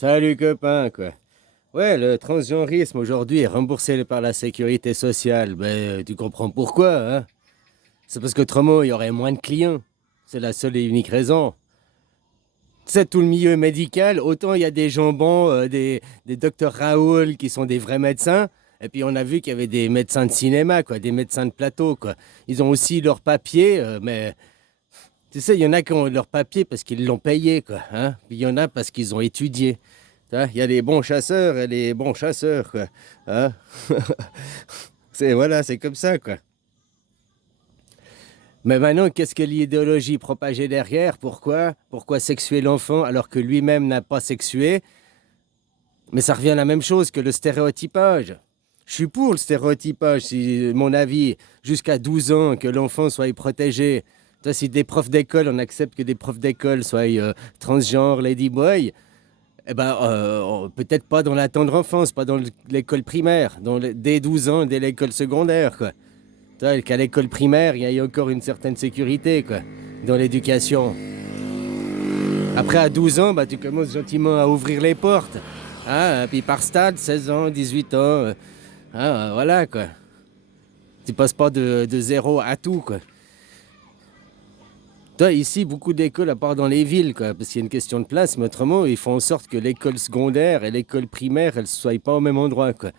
Salut copain, quoi. Ouais, le transgenrisme aujourd'hui est remboursé par la sécurité sociale. Ben, tu comprends pourquoi, hein? C'est parce qu'autrement, il y aurait moins de clients. C'est la seule et unique raison. Tu sais, tout le milieu médical, autant il y a des jambons, des docteurs Raoul qui sont des vrais médecins, et puis on a vu qu'il y avait des médecins de cinéma, quoi, des médecins de plateau, quoi. Ils ont aussi leur papier, mais tu sais, il y en a qui ont leur papier parce qu'ils l'ont payé, quoi, hein? Puis il y en a parce qu'ils ont étudié. Il y a les bons chasseurs et les bons chasseurs, quoi. Hein. Voilà, c'est comme ça, quoi. Mais maintenant, qu'est-ce que l'idéologie propagée derrière? Pourquoi? Pourquoi sexuer l'enfant alors que lui-même n'a pas sexué? Mais ça revient à la même chose que le stéréotypage. Je suis pour le stéréotypage, si mon avis, jusqu'à 12 ans, que l'enfant soit protégé. Toi, si des profs d'école, on accepte que des profs d'école soient transgenres, ladyboy, eh ben, peut-être pas dans la tendre enfance, pas dans l'école primaire, dès 12 ans, dès l'école secondaire, quoi. Qu'à l'école primaire, il y a encore une certaine sécurité, quoi, dans l'éducation. Après, à 12 ans, bah, tu commences gentiment à ouvrir les portes. Hein, puis par stade, 16 ans, 18 ans, voilà, quoi. Tu passes pas de zéro à tout, quoi. Toi, ici, beaucoup d'écoles, à part dans les villes, quoi, parce qu'il y a une question de place, mais autrement, ils font en sorte que l'école secondaire et l'école primaire, elles ne soient pas au même endroit, quoi.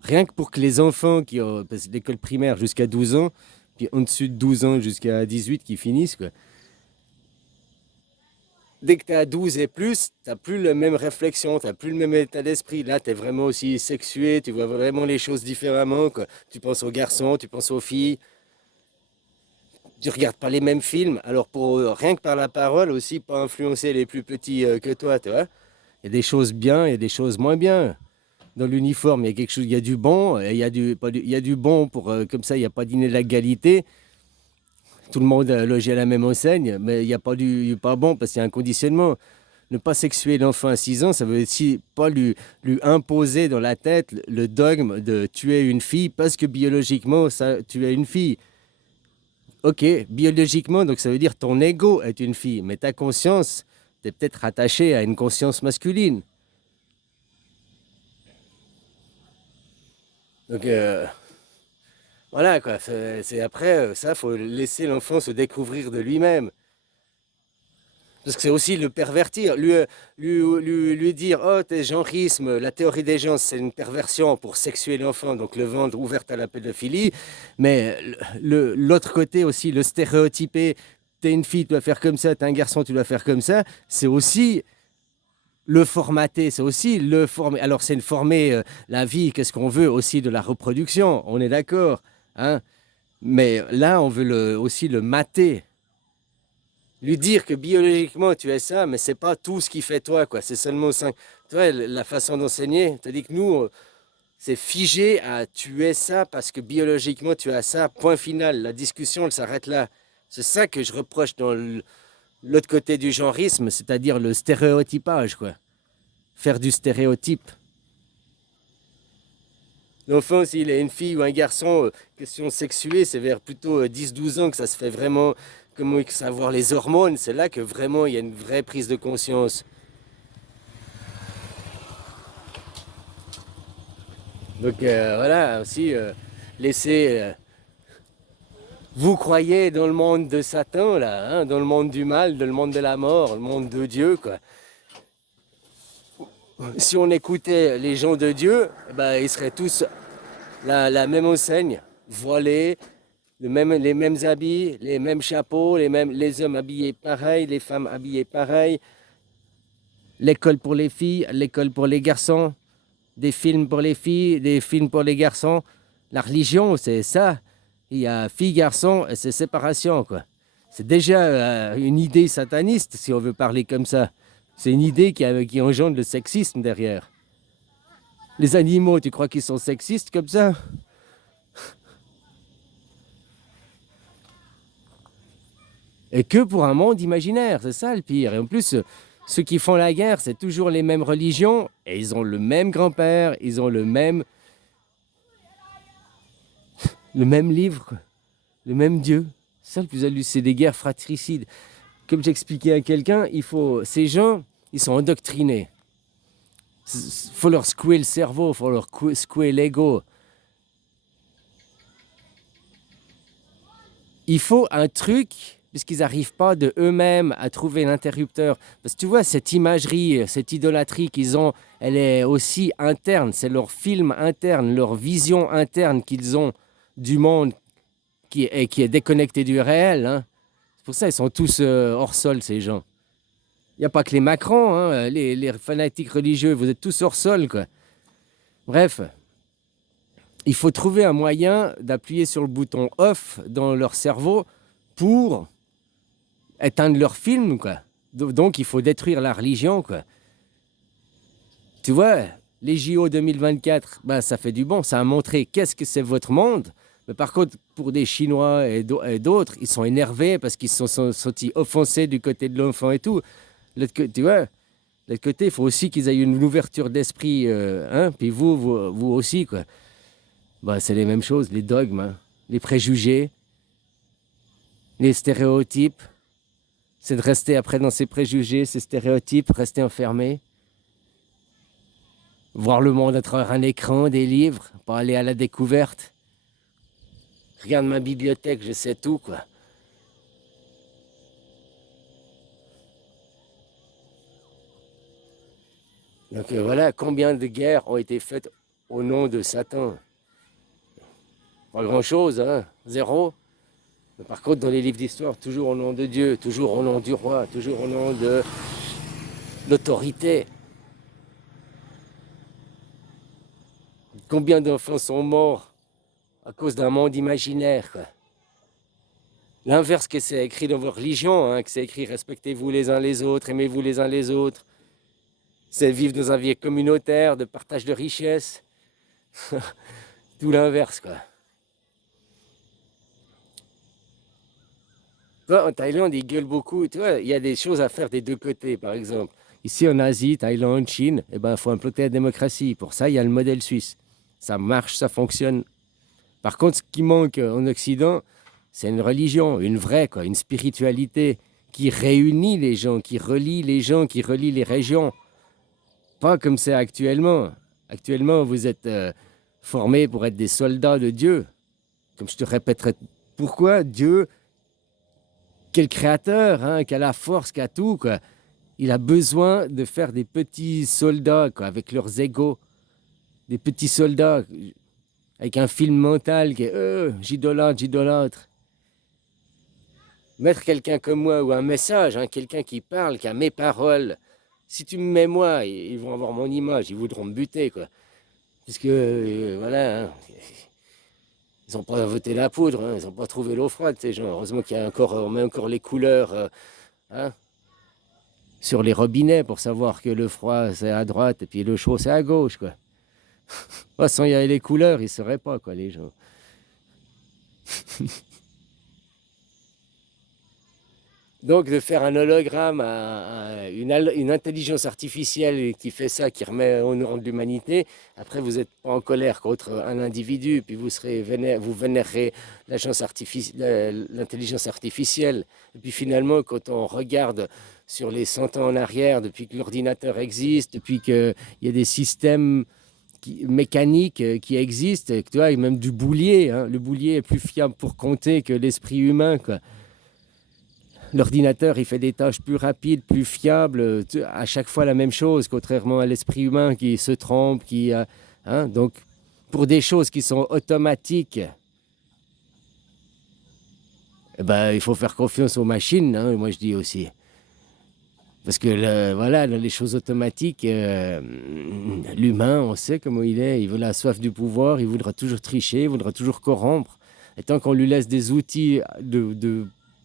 Rien que pour que les enfants qui ont, parce que l'école primaire jusqu'à 12 ans, puis en dessus de 12 ans jusqu'à 18 qui finissent, quoi. Dès que tu as 12 et plus, tu n'as plus la même réflexion, tu n'as plus le même état d'esprit. Là, tu es vraiment aussi sexué, tu vois vraiment les choses différemment, quoi. Tu penses aux garçons, tu penses aux filles, tu regardes pas les mêmes films. Alors, pour rien que par la parole aussi, pas influencer les plus petits que toi, tu vois. Il y a des choses bien et des choses moins bien. Dans l'uniforme, il y a quelque chose, il y a du bon, et il y a il y a du bon pour, comme ça, il n'y a pas d'inégalité. Tout le monde logé à la même enseigne, mais il n'y a pas du pas bon parce qu'il y a un conditionnement. Ne pas sexuer l'enfant à 6 ans, ça veut aussi pas lui imposer dans la tête le dogme de tuer une fille parce que biologiquement, ça, tu es une fille. Ok, biologiquement, donc ça veut dire ton ego est une fille, mais ta conscience, tu es peut-être rattaché à une conscience masculine. Donc voilà quoi, après ça, faut laisser l'enfant se découvrir de lui-même. Parce que c'est aussi le pervertir, lui dire, oh, t'es genrisme, la théorie des gens, c'est une perversion pour sexuer l'enfant, donc le vendre ouverte à la pédophilie. Mais l'autre côté aussi, le stéréotyper, t'es une fille, tu dois faire comme ça, t'es un garçon, tu dois faire comme ça, c'est aussi le formater, c'est aussi le former. Alors, c'est une former la vie, qu'est-ce qu'on veut aussi de la reproduction, on est d'accord, hein? Mais là, on veut aussi le mater. Lui dire que biologiquement tu es ça, mais c'est pas tout ce qui fait toi, quoi. C'est seulement 5. Tu vois, la façon d'enseigner, tu dit que nous, c'est figé à tu es ça parce que biologiquement tu as ça, point final. La discussion, elle s'arrête là. C'est ça que je reproche dans l'autre côté du genrisme, c'est-à-dire le stéréotypage, quoi. Faire du stéréotype. L'enfant, s'il est une fille ou un garçon, question sexuée, c'est vers plutôt 10-12 ans que ça se fait vraiment, comment savoir les hormones, c'est là que vraiment il y a une vraie prise de conscience. Donc voilà, aussi, laisser... vous croyez dans le monde de Satan, là, hein, dans le monde du mal, dans le monde de la mort, le monde de Dieu, quoi. Si on écoutait les gens de Dieu, bah, ils seraient tous la même enseigne, voilés, les mêmes habits, les mêmes chapeaux, les hommes habillés pareil, les femmes habillées pareil, l'école pour les filles, l'école pour les garçons, des films pour les filles, des films pour les garçons. La religion, c'est ça. Il y a filles-garçons et c'est séparation, quoi. C'est déjà une idée sataniste, si on veut parler comme ça. C'est une idée qui engendre le sexisme derrière. Les animaux, tu crois qu'ils sont sexistes comme ça? Et que pour un monde imaginaire, c'est ça le pire. Et en plus, ceux qui font la guerre, c'est toujours les mêmes religions, et ils ont le même grand-père, ils ont le même livre, quoi. Le même Dieu. C'est ça le plus hallucinant, c'est des guerres fratricides. Comme j'expliquais à quelqu'un, ces gens, ils sont endoctrinés. Faut leur secouer le cerveau, faut leur secouer l'ego. Il faut un truc, puisqu'ils n'arrivent pas de eux-mêmes à trouver l'interrupteur. Parce que tu vois, cette imagerie, cette idolâtrie qu'ils ont, elle est aussi interne. C'est leur film interne, leur vision interne qu'ils ont du monde qui est déconnecté du réel. Hein. C'est pour ça qu'ils sont tous hors sol, ces gens. Il n'y a pas que les Macron, hein, les fanatiques religieux, vous êtes tous hors sol, quoi. Bref, il faut trouver un moyen d'appuyer sur le bouton off dans leur cerveau pour éteindre leur film, quoi. Donc, il faut détruire la religion, quoi. Tu vois, les JO 2024, ben, ça fait du bon. Ça a montré qu'est-ce que c'est votre monde. Mais par contre, pour des Chinois et d'autres, ils sont énervés parce qu'ils se sont sentis offensés du côté de l'enfant et tout. Tu vois, de l'autre côté, il faut aussi qu'ils aient une ouverture d'esprit. Hein, puis vous aussi, quoi. Ben, c'est les mêmes choses, les dogmes, hein, les préjugés, les stéréotypes. C'est de rester après dans ces préjugés, ces stéréotypes, rester enfermé. Voir le monde à travers un écran, des livres, pas aller à la découverte. Regarde ma bibliothèque, je sais tout, quoi. Donc voilà, combien de guerres ont été faites au nom de Satan? Pas grand-chose, hein, zéro. Mais par contre, dans les livres d'histoire, toujours au nom de Dieu, toujours au nom du roi, toujours au nom de l'autorité. Combien d'enfants sont morts à cause d'un monde imaginaire, quoi. L'inverse que c'est écrit dans vos religions, hein, que c'est écrit respectez-vous les uns les autres, aimez-vous les uns les autres. C'est vivre dans un vie communautaire, de partage de richesses. Tout l'inverse, quoi. Toi, en Thaïlande, ils gueulent beaucoup. Tu vois, il y a des choses à faire des deux côtés, par exemple. Ici, en Asie, Thaïlande, Chine, eh ben, il faut implanter la démocratie. Pour ça, il y a le modèle suisse. Ça marche, ça fonctionne. Par contre, ce qui manque en Occident, c'est une religion, une vraie, quoi, une spiritualité qui réunit les gens, qui relie les gens, qui relie les régions. Pas comme c'est actuellement. Actuellement, vous êtes formés pour être des soldats de Dieu. Comme je te répéterai, pourquoi Dieu, quel créateur, hein, qui a la force, qui a tout, quoi. Il a besoin de faire des petits soldats, quoi, avec leurs égos. Des petits soldats, avec un film mental qui est j'idolâtre, j'idolâtre. Mettre quelqu'un comme moi ou un message, hein, quelqu'un qui parle, qui a mes paroles. Si tu me mets moi, ils vont avoir mon image, ils voudront me buter, quoi. Puisque, voilà, hein, ils n'ont pas voté la poudre, hein, ils n'ont pas trouvé l'eau froide, ces gens. Heureusement qu'il y a encore, on met encore les couleurs hein, sur les robinets pour savoir que le froid c'est à droite et puis le chaud c'est à gauche, quoi. Sans il y avait les couleurs, ils ne sauraient pas, quoi, les gens. Donc de faire un hologramme à une intelligence artificielle qui fait ça, qui remet au nom de l'humanité, après vous n'êtes pas en colère contre un individu, puis vous vénérez l'intelligence artificielle. Et puis finalement, quand on regarde sur les 100 ans en arrière, depuis que l'ordinateur existe, depuis qu'il y a des systèmes mécaniques qui existent, tu vois, et même du boulier, hein, le boulier est plus fiable pour compter que l'esprit humain, quoi. L'ordinateur, il fait des tâches plus rapides, plus fiables, à chaque fois la même chose, contrairement à l'esprit humain qui se trompe, hein, donc, pour des choses qui sont automatiques, eh ben, il faut faire confiance aux machines, hein, moi je dis aussi. Parce que voilà, dans les choses automatiques, l'humain, on sait comment il est, il veut la soif du pouvoir, il voudra toujours tricher, il voudra toujours corrompre. Et tant qu'on lui laisse des outils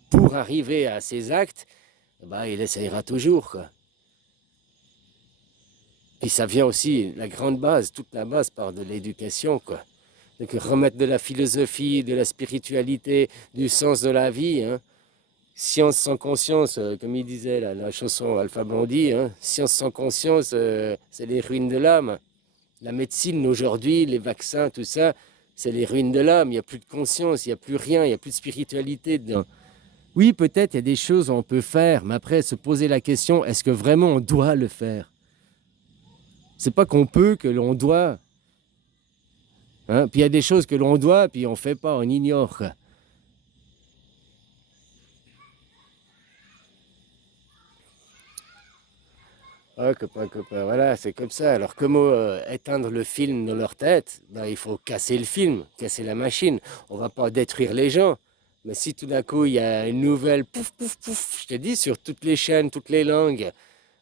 pour arriver à ses actes, bah, il essayera toujours, quoi. Puis ça vient aussi, la grande base, toute la base part de l'éducation, quoi. Donc remettre de la philosophie, de la spiritualité, du sens de la vie, hein. Science sans conscience, comme il disait la chanson Alpha Blondy, hein. Science sans conscience, c'est les ruines de l'âme. La médecine aujourd'hui, les vaccins, tout ça, c'est les ruines de l'âme. Il n'y a plus de conscience, il n'y a plus rien, il n'y a plus de spiritualité dedans. Oui, peut-être il y a des choses qu'on peut faire, mais après se poser la question, est-ce que vraiment on doit le faire? C'est pas qu'on peut, que l'on doit. Hein. Puis il y a des choses que l'on doit, puis on fait pas, on ignore, quoi. Ah, copain, voilà, c'est comme ça. Alors, comment éteindre le film dans leur tête? Ben, il faut casser le film, casser la machine. On va pas détruire les gens. Mais si tout d'un coup, il y a une nouvelle, pouf, pouf, pouf, je te dis, sur toutes les chaînes, toutes les langues,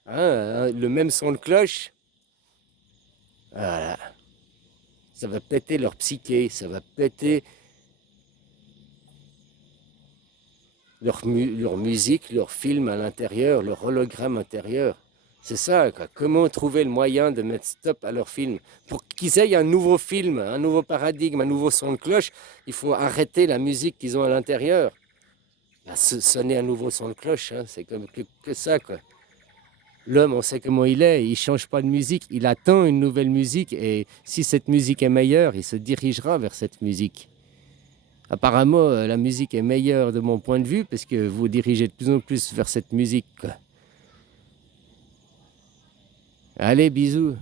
le même son de cloche, voilà, ça va péter leur psyché, ça va péter leur musique, leur film à l'intérieur, leur hologramme intérieur. C'est ça, quoi. Comment trouver le moyen de mettre stop à leur film? Pour qu'ils aient un nouveau film, un nouveau paradigme, un nouveau son de cloche, il faut arrêter la musique qu'ils ont à l'intérieur. Bah, sonner un nouveau son de cloche, hein, c'est comme que ça, quoi. L'homme, on sait comment il est, il change pas de musique, il attend une nouvelle musique et si cette musique est meilleure, il se dirigera vers cette musique. Apparemment, la musique est meilleure de mon point de vue parce que vous dirigez de plus en plus vers cette musique, quoi. Allez, bisous.